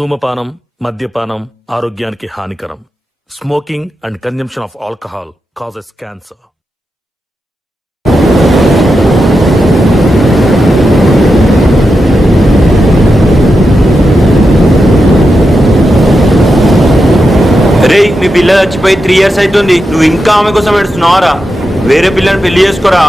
ధూమపానం, మద్యపానం ఆరోగ్యానికి హానికరం. Smoking and consumption of alcohol causes cancer. రే, మీ పిల్ల చచ్చిపోయి 3 years అవుతుంది. నువ్వు ఇంకా ఆమె కోసం ఏడుస్తున్నావారా? వేరే పిల్లని పెళ్లి చేసుకోరా.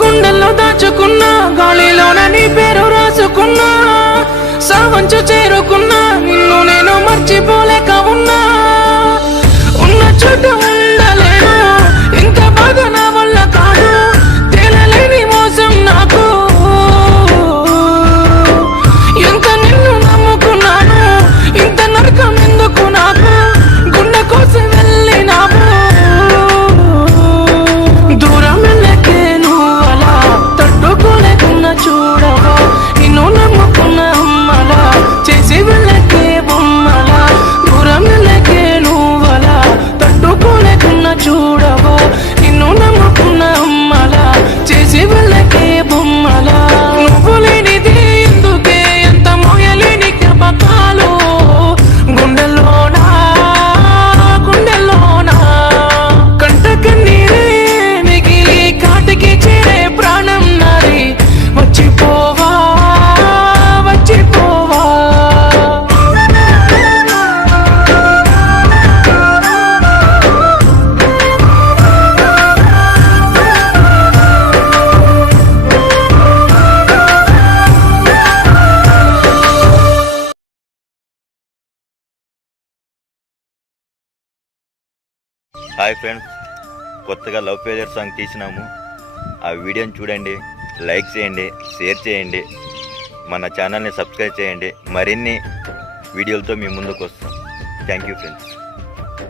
గుండెల్లో దాచుకున్నా, గాలిలోన నీ పేరు రాసుకున్నా, సావంచు చేరుకున్నా, నిన్ను నేను మర్చిపోలేక ఉన్నా. ఉన్న చోట ఉండలేను, ఇంత బాధ నా వల్ల కాదు, తేలలేని మోసం నాకు. ఎంత నిన్ను నమ్ముకున్నాను, ఇంత నరకం ఎందుకు నాకు? గుండె కోసం వెళ్ళినావు, దూరం వెళ్ళకే నువ్వు అలా తట్టుకోలేకున్నా చూడవా. నిన్ను నమ్ముకున్న అమ్మలా చేసి వెళ్ళకే బొమ్మలా, దూరం వెళ్ళకే నువ్వు అలా తట్టుకోలేకున్నా చూడవా. నిన్ను నమ్ముకున్న అమ్మలా చేసి వెళ్ళకే బొమ్మలా. నువ్వు లేనిది ఎందుకే ఎంత మోయలేని జ్ఞాపకాలు గుండెల్లోనా గుండెల్లోనా. కంట కన్నీరే మిగిలి కాటికి చేరే ప్రాణం నాది, వచ్చిపోవా వచ్చిపోవా. హాయ్ ఫ్రెండ్స్, కొత్తగా లవ్ ఫెయిలియర్ సాంగ్ తీసినాము. ఆ వీడియోని చూడండి, లైక్ చేయండి, షేర్ చేయండి, మన ఛానల్ని సబ్స్క్రైబ్ చేయండి. మరిన్ని వీడియోలతో మీ ముందుకు వస్తాం. Thank you friends.